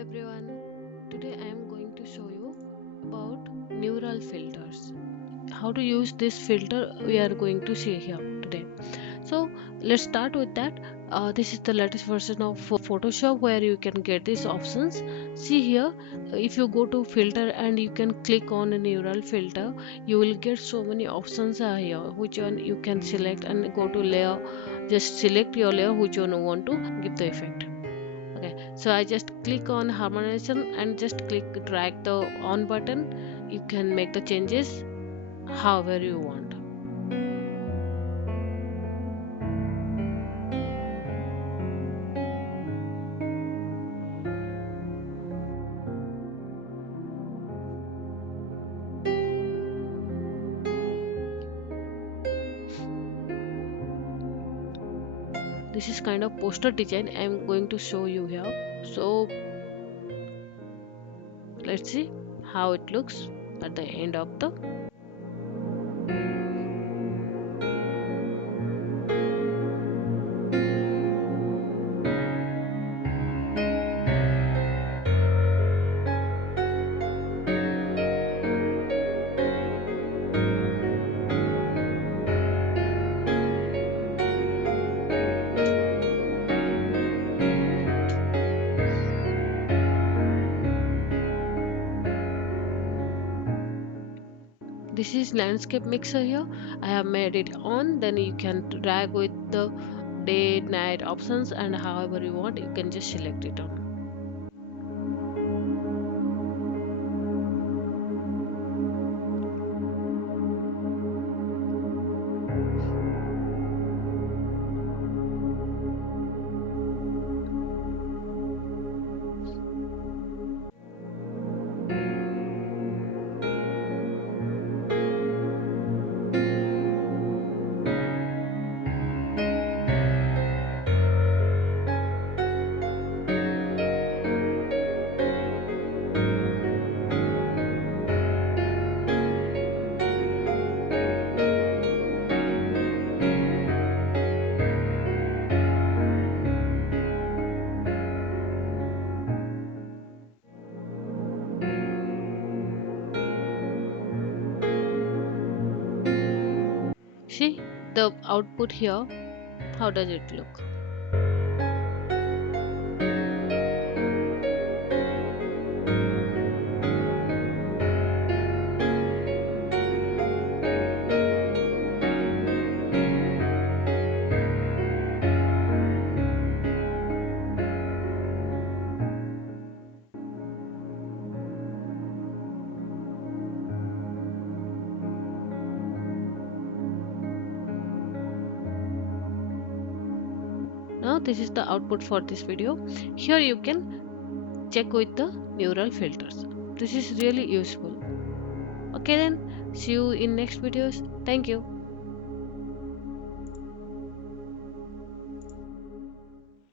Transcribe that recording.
everyone. Today I am going to show you about neural filters. How to use this filter we are going to see here today. So let's start with that. This is the latest version of Photoshop where you can get these options. See here, if you go to filter and you can click on a neural filter, you will get so many options are here. Which one you can select and go to layer. Just select your layer which one you want to give the effect. Okay, so I just click on harmonization and just click drag the on button. You can make the changes however you want. This is kind of poster design I'm going to show you here. So let's see how it looks at the end of the. This is landscape mixer here. I have made it on, then you can drag with the day night options and however you want you can just select it on. See the output here, how does it look? Now this is the output for this video. Here you can check with the neural filters. This is really useful. Okay then, see you in next videos. Thank you.